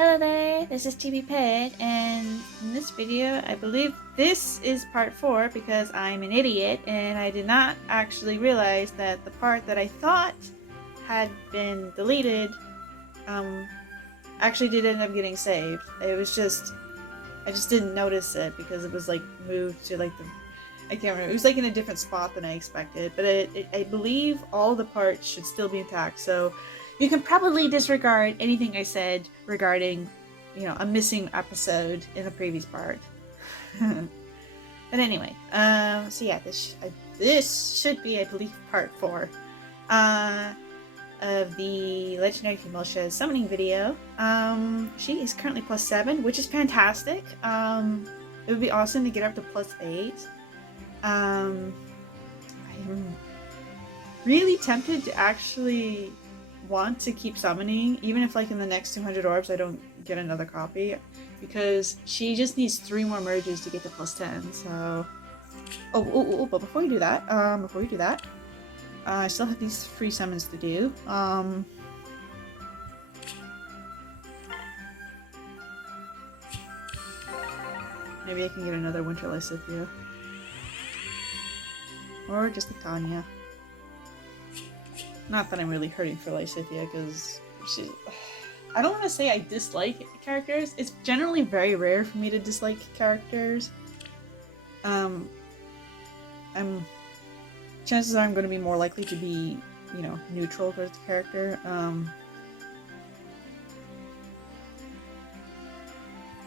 Hello there, this is TB Pet, and in this video, I believe this is part 4 because I'm an idiot and I did not actually realize that the part that I thought had been deleted actually did end up getting saved. It was just, I just didn't notice it because it was like moved to like the, I can't remember, it was like in a different spot than I expected, but I believe all the parts should still be intact, so you can probably disregard anything I said regarding, you know, a missing episode in the previous part. But anyway, so yeah, this should be, I believe, part 4 of the legendary female Shez summoning video. She is currently +7, which is fantastic. It would be awesome to get up to +8. I am really tempted to actually want to keep summoning, even if like in the next 200 orbs I don't get another copy, because she just needs 3 more merges to get to +10. So but before you do that, I still have these free summons to do. Maybe I can get another Winter Lysithea. Or just a Tanya. Not that I'm really hurting for Lysithea, because she... I don't want to say I dislike characters. It's generally very rare for me to dislike characters. Chances are I'm going to be more likely to be, you know, neutral towards the character.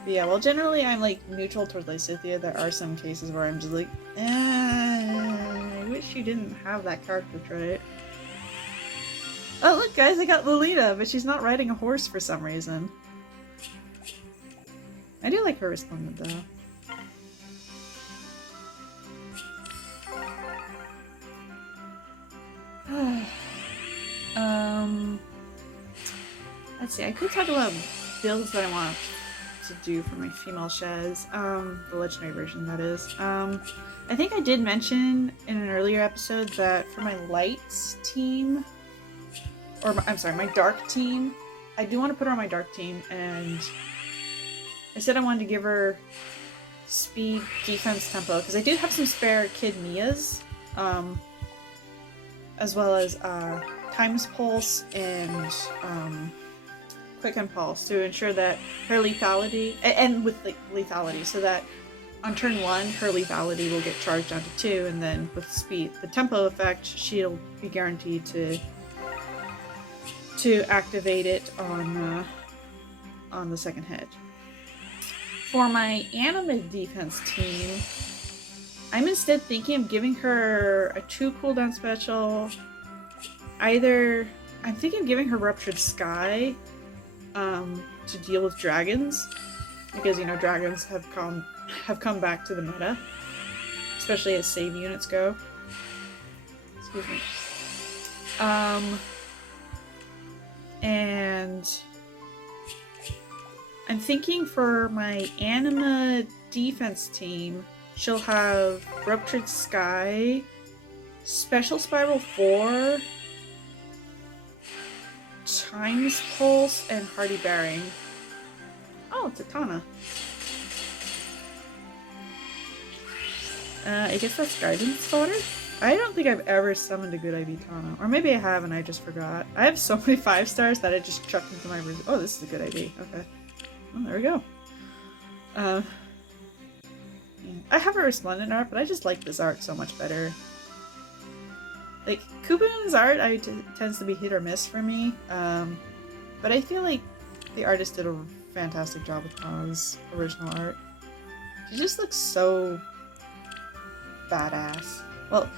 But yeah, well, generally I'm like neutral towards Lysithea. There are some cases where I'm just like, I wish you didn't have that character trait. Oh look guys, I got Lolita, but she's not riding a horse for some reason. I do like her resplendent though. Let's see, I could talk about builds that I want to do for my female Shez, the legendary version that is. I think I did mention in an earlier episode that for my lights team, or I'm sorry, my dark team, I do want to put her on my dark team, and I said I wanted to give her speed, defense, tempo, because I do have some spare Kid Mias, as well as Times Pulse and Quicken Pulse to ensure that her lethality, and with like lethality, so that on turn 1 her lethality will get charged down to 2, and then with speed, the tempo effect, she'll be guaranteed to activate it on the second hit. For my anima defense team, I'm instead thinking of giving her a 2 cooldown special. Either I'm thinking of giving her Ruptured Sky to deal with dragons, because you know dragons have come back to the meta, especially as save units go. Excuse me. And I'm thinking for my anima defense team, she'll have Ruptured Sky, Special Spiral 4, Times Pulse, and Hardy Bearing. Oh, it's a Tana. I guess that's Guidance Fodder? I don't think I've ever summoned a good IV Tana. Or maybe I have and I just forgot. I have so many 5 stars that I just chucked into my... Oh, this is a good IV. Okay. Oh, there we go. Yeah. I have a Resplendent art, but I just like this art so much better. Like, Kubun's art tends to be hit or miss for me. But I feel like the artist did a fantastic job with Tana's original art. She just looks so badass. Well,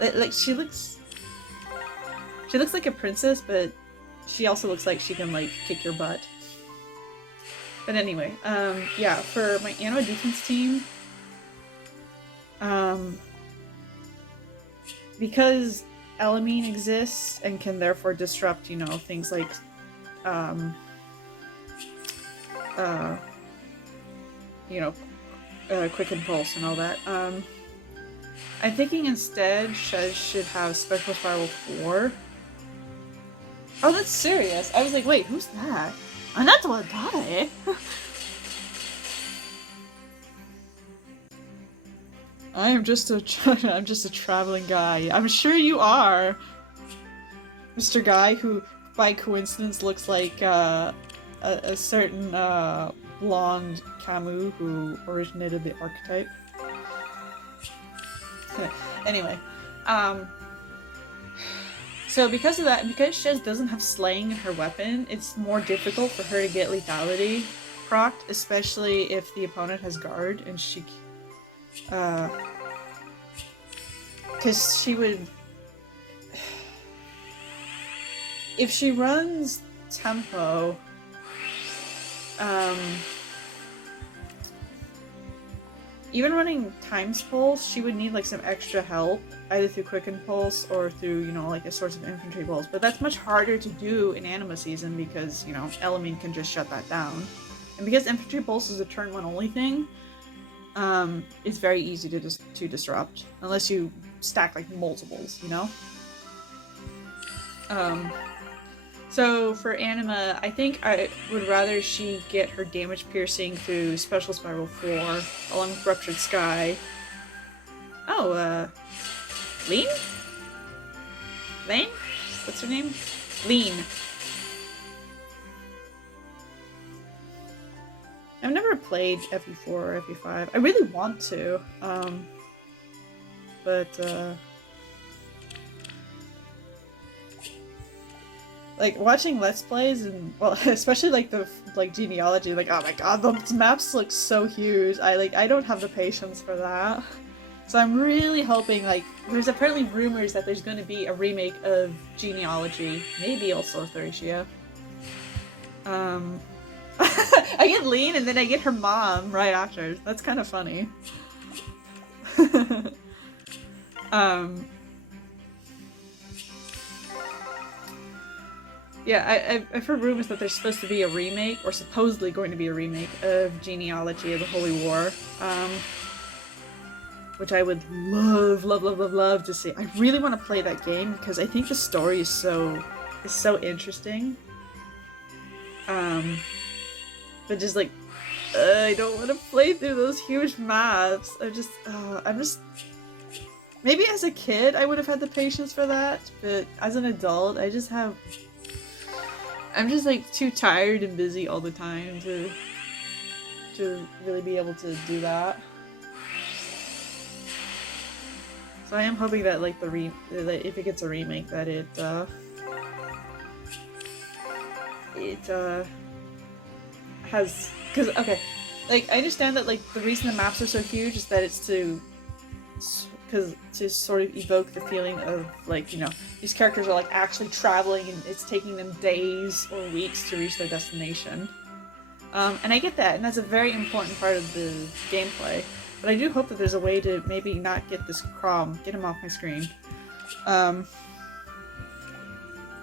like she looks like a princess, but she also looks like she can like kick your butt. But anyway, yeah, for my anima defense team, because Elamine exists and can therefore disrupt, you know, things like you know, Quicken Pulse and all that. I'm thinking instead Shez should have Special Spiral 4. Oh, that's serious. I was like, wait, who's that? Anata wa dare? I'm just a traveling guy. I'm sure you are, Mr. Guy, who by coincidence looks like a certain blonde Camus who originated the archetype. Anyway, so because of that, because Shez doesn't have slaying in her weapon, it's more difficult for her to get lethality procced, especially if the opponent has guard and she, because she would, if she runs tempo, even running Times Pulse, she would need like some extra help, either through Quicken Pulse or through, you know, like a source of Infantry Pulse. But that's much harder to do in Anima Season because, you know, Elamine can just shut that down. And because Infantry Pulse is a turn 1 only thing, it's very easy to disrupt. Unless you stack like multiples, you know? So for Anima, I think I would rather she get her damage piercing through Special Spiral 4, along with Ruptured Sky. Oh, Lean? Lane? What's her name? Lean. I've never played FE4 or FE5. I really want to, but, like, watching Let's Plays and, well, especially, like, the, like, genealogy, like, oh my god, those maps look so huge. I don't have the patience for that. So I'm really hoping, like, there's apparently rumors that there's going to be a remake of Genealogy, maybe also Thracia. I get Lean and then I get her mom right after. That's kind of funny. Yeah, I've heard rumors that there's supposed to be a remake, or supposedly going to be a remake, of Genealogy of the Holy War, which I would love to see. I really want to play that game because I think the story is so interesting. But just like, I don't want to play through those huge maps. I'm just. Maybe as a kid I would have had the patience for that, but as an adult, I'm just like too tired and busy all the time to really be able to do that. So I am hoping that like that if it gets a remake, that it has, because okay, like I understand that like the reason the maps are so huge is that it's to sort of evoke the feeling of like, you know, these characters are like actually traveling and it's taking them days or weeks to reach their destination. And I get that, and that's a very important part of the gameplay. But I do hope that there's a way to maybe not get this Chrom, get him off my screen,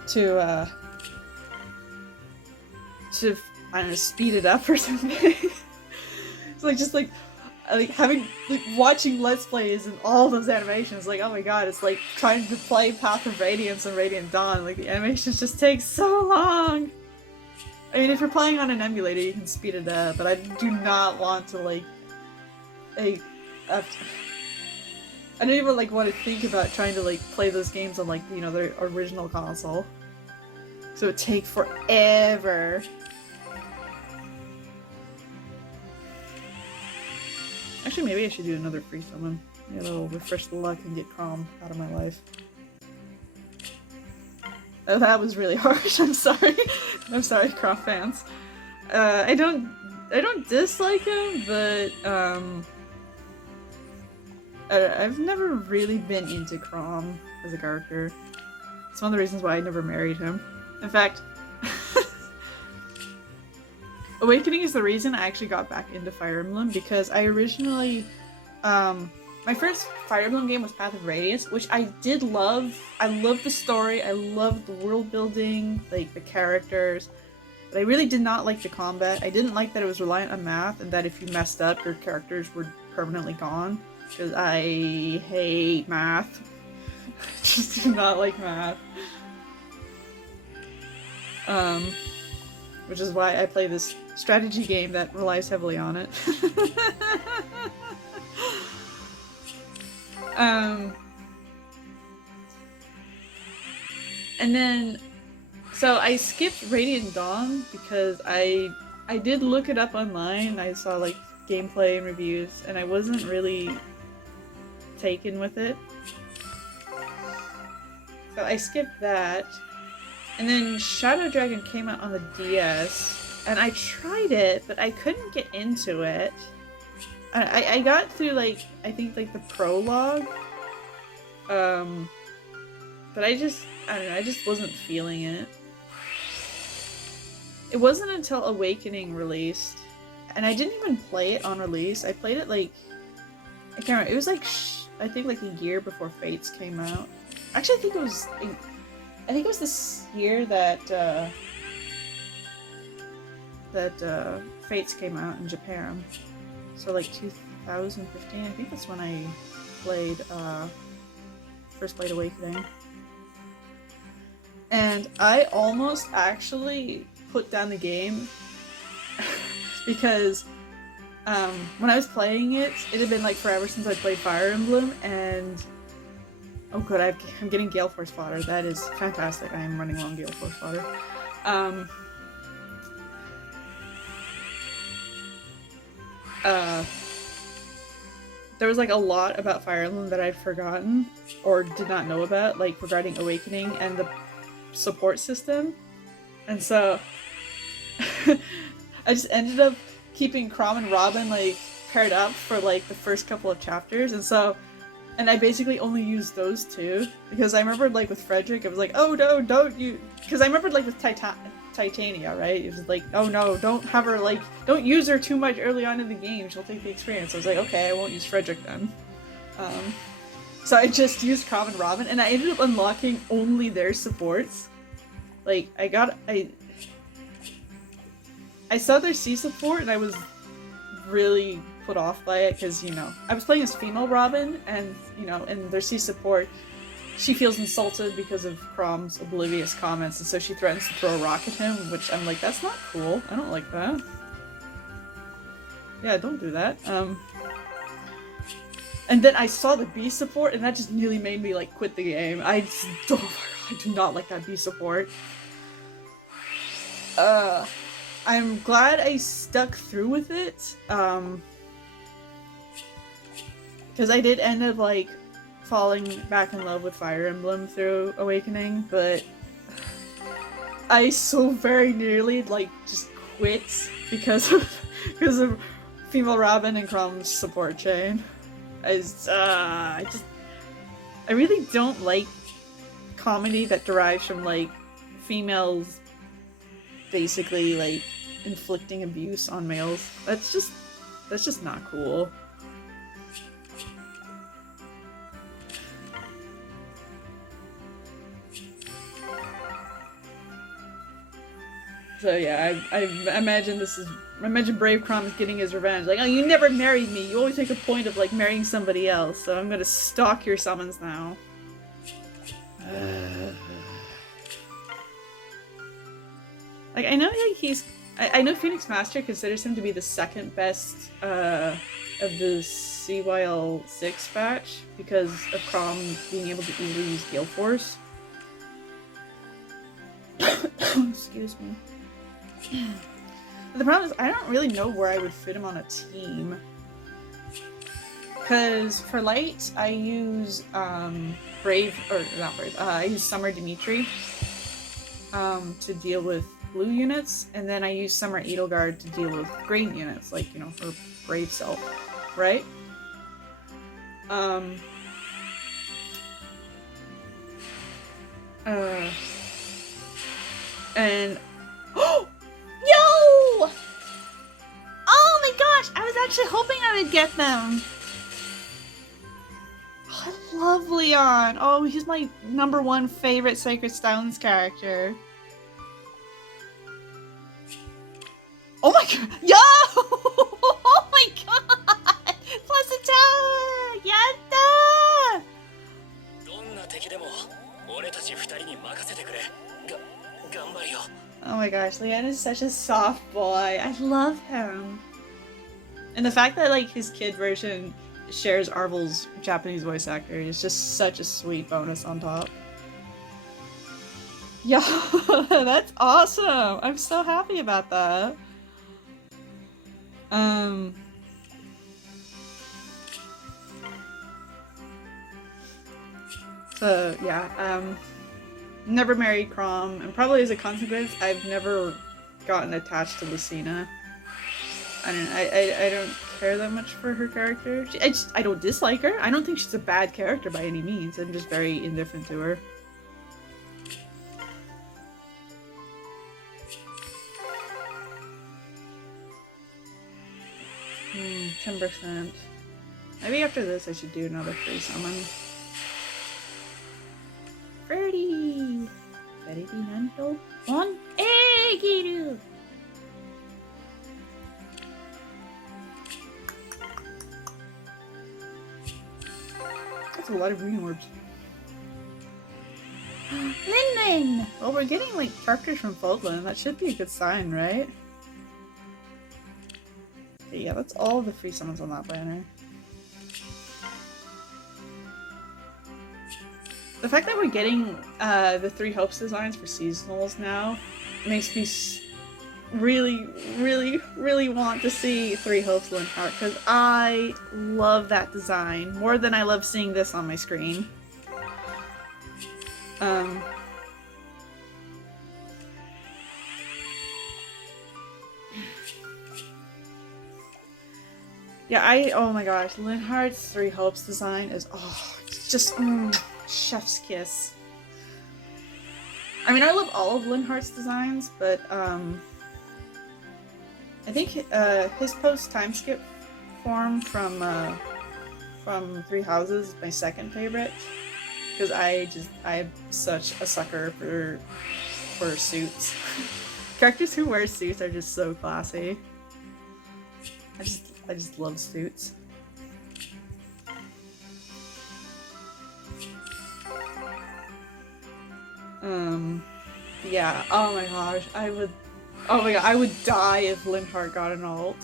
to I don't know, speed it up or something. It's like just like having watching Let's Plays and all those animations, like oh my god, it's like trying to play Path of Radiance and Radiant Dawn. Like the animations just take so long. I mean, if you're playing on an emulator, you can speed it up, but I do not want to like I don't even like want to think about trying to like play those games on like, you know, their original console. So it would take forever. Actually, maybe I should do another free summon. Maybe it'll refresh the luck and get Chrom out of my life. Oh, that was really harsh. I'm sorry. I'm sorry, Chrom fans. I don't dislike him, but I've never really been into Chrom as a character. It's one of the reasons why I never married him. In fact, Awakening is the reason I actually got back into Fire Emblem, because I originally, my first Fire Emblem game was Path of Radiance, which I did love. I loved the story, I loved the world building, like the characters, but I really did not like the combat. I didn't like that it was reliant on math, and that if you messed up, your characters were permanently gone, because I hate math. Just do not like math. which is why I play this strategy game that relies heavily on it. And then, so I skipped Radiant Dawn because I did look it up online. I saw like gameplay and reviews, and I wasn't really taken with it. So I skipped that. And then Shadow Dragon came out on the DS, and I tried it, but I couldn't get into it. I got through like, I think like the prologue. But I don't know, I just wasn't feeling it. It wasn't until Awakening released, and I didn't even play it on release. I played it like, I can't remember, it was like, I think like a year before Fates came out. Actually, I think it was this year that, Fates came out in Japan. So like 2015, I think that's when I played, first played Awakening. And I almost actually put down the game because when I was playing it, it had been like forever since I played Fire Emblem, and oh good, I'm getting Gale Force fodder. That is fantastic. I am running low on Gale Force fodder. There was like a lot about Fire Emblem that I'd forgotten or did not know about, like regarding Awakening and the support system. And so I just ended up keeping Chrom and Robin like paired up for like the first couple of chapters, and I basically only used those two because I remembered like with Frederick, I was like, oh no, don't you, because I remembered like with Titania, right? It was like, oh no, don't have her like, don't use her too much early on in the game, she'll take the experience. I was like, okay, I won't use Frederick then. So I just used Chrom and Robin, and I ended up unlocking only their supports. Like, I saw their C support, and I was really put off by it, because, you know, I was playing as female Robin, and, you know, in their C support, she feels insulted because of Chrom's oblivious comments, and so she threatens to throw a rock at him, which I'm like, that's not cool. I don't like that. Yeah, don't do that. And then I saw the B support, and that just nearly made me, like, quit the game. I do not like that B support. I'm glad I stuck through with it, because I did end up, like, falling back in love with Fire Emblem through Awakening, but I so very nearly, like, just quit because of female Robin and Chrom's support chain. I really don't like comedy that derives from, like, females basically, like, inflicting abuse on males. That's just not cool. So yeah, I imagine Brave Chrom is getting his revenge. Like, oh, you never married me. You always make a point of, like, marrying somebody else, so I'm gonna stalk your summons now. Like, I know, like, I know Phoenix Master considers him to be the second best, of the CYL6 batch, because of Chrom being able to easily use Gale Force. Excuse me. The problem is, I don't really know where I would fit him on a team. Because for Light, I use, I use Summer Dimitri, to deal with blue units, and then I use Summer Edelgard to deal with green units, like, you know, her Brave self, right? And yo! Oh my gosh! I was actually hoping I would get them. Oh, I love Leon. Oh, he's my #1 favorite Sacred Stones character. Oh my god! Yo! Oh my god! Plus attack! Yatta! Oh my god, gosh, Leanne is such a soft boy. I love him. And the fact that like his kid version shares Arvel's Japanese voice actor is just such a sweet bonus on top. Yo, that's awesome! I'm so happy about that. So yeah, never married Chrom, and probably as a consequence, I've never gotten attached to Lucina. I don't care that much for her character. I don't dislike her. I don't think she's a bad character by any means. I'm just very indifferent to her. 10%. Maybe after this I should do another free summon. Freddy! Freddy Nanto? On Egiru! That's a lot of green orbs. Lin! Well, we're getting like characters from Fodlan. That should be a good sign, right? But yeah, that's all the free summons on that banner. The fact that we're getting the 3 Hopes designs for seasonals now makes me really want to see 3 Hopes Linhardt, because I love that design more than I love seeing this on my screen. Yeah, oh my gosh, Linhardt's 3 Hopes design is, it's just, chef's kiss. I mean, I love all of Linhardt's designs, but, I think, his post-time skip form from 3 Houses is my second favorite, because I'm such a sucker for suits. Characters who wear suits are just so classy. I just love suits. Yeah, oh my gosh, I would die if Linhardt got an alt.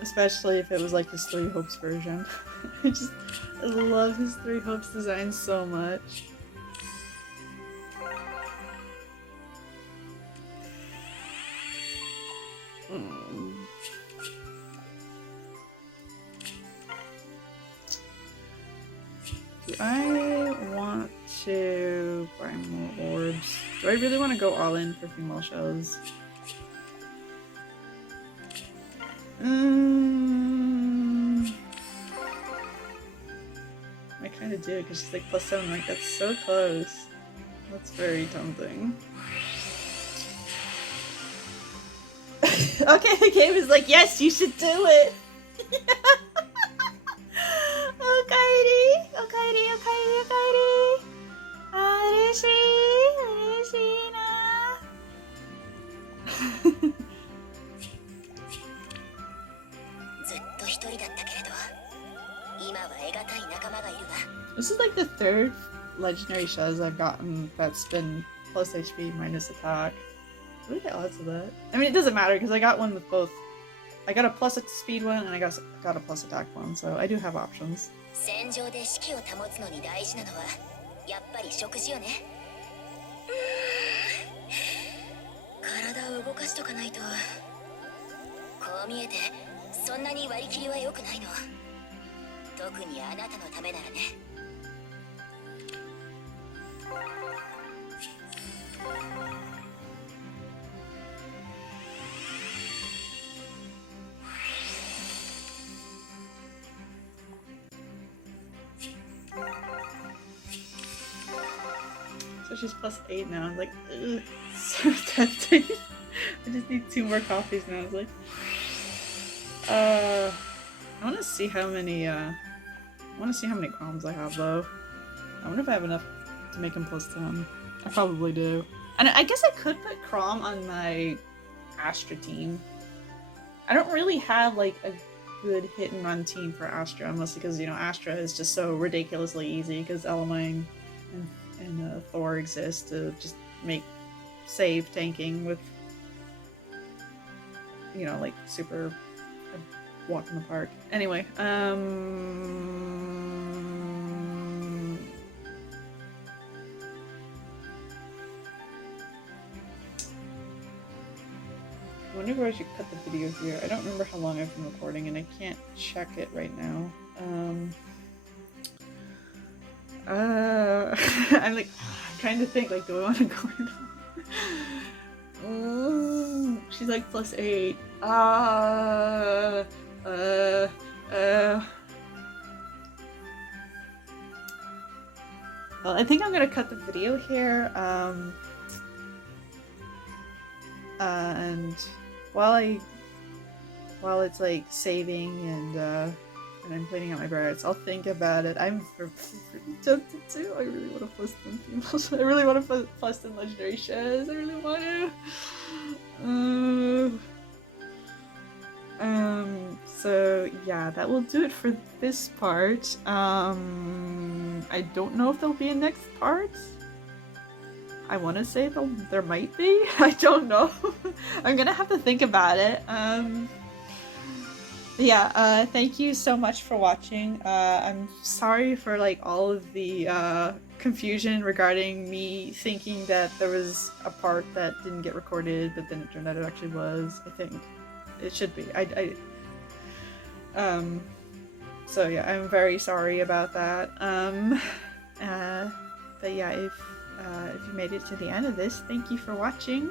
Especially if it was like his 3 Hopes version. I love his 3 Hopes design so much. Do I want to buy more orbs? Do I really want to go all in for female shows? I kind of do, because she's like +7, like that's so close. That's very tempting. Okay, the game is like, yes, you should do it! This is like the 3rd legendary Shez I've gotten that's been plus HP minus attack. What are the odds of that? I mean, it doesn't matter because I got one with both. I got a plus speed one and I got a plus attack one, so I do have options. So she's +8 now. I'm like, ugh, so tempting. I just need 2 more coffees now. I was like, I want to see how many. Chroms I have though. I wonder if I have enough to make him +10. I probably do. And I guess I could put Chrom on my Astra team. I don't really have like a good hit and run team for Astra, mostly because Astra is just so ridiculously easy because Elamine and Thor exist to just make save tanking with you know, like super a walk in the park. Anyway, I wonder if I should cut the video here. I don't remember how long I've been recording and I can't check it right now. I'm like trying to think, like, do I want to go or not? She's like +8. Well, I think I'm gonna cut the video here. And while it's like saving and I'm cleaning out my browse, I'll think about it. I'm pretty tempted to. I really want to plus them females. I really want to plus them legendary Shez. I really want to. So yeah, that will do it for this part. I don't know if there'll be a next part. I want to say there might be. I don't know. I'm gonna have to think about it. Yeah, thank you so much for watching. I'm sorry for like all of the confusion regarding me thinking that there was a part that didn't get recorded, but then it turned out it actually was. I think it should be. So yeah, I'm very sorry about that. But yeah, if you made it to the end of this, thank you for watching.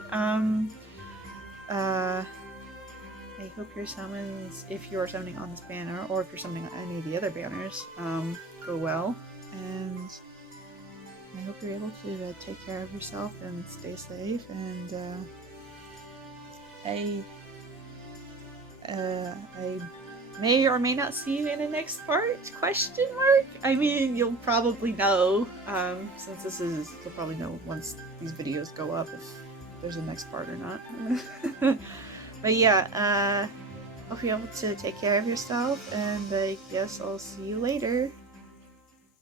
I hope your summons, if you're summoning on this banner, or if you're summoning on any of the other banners, go well. And I hope you're able to take care of yourself and stay safe. And I may or may not see you in the next part? Question mark? I mean, you'll probably know, since you'll probably know once these videos go up if there's a next part or not. But yeah, hope you're able to take care of yourself, and I guess I'll see you later.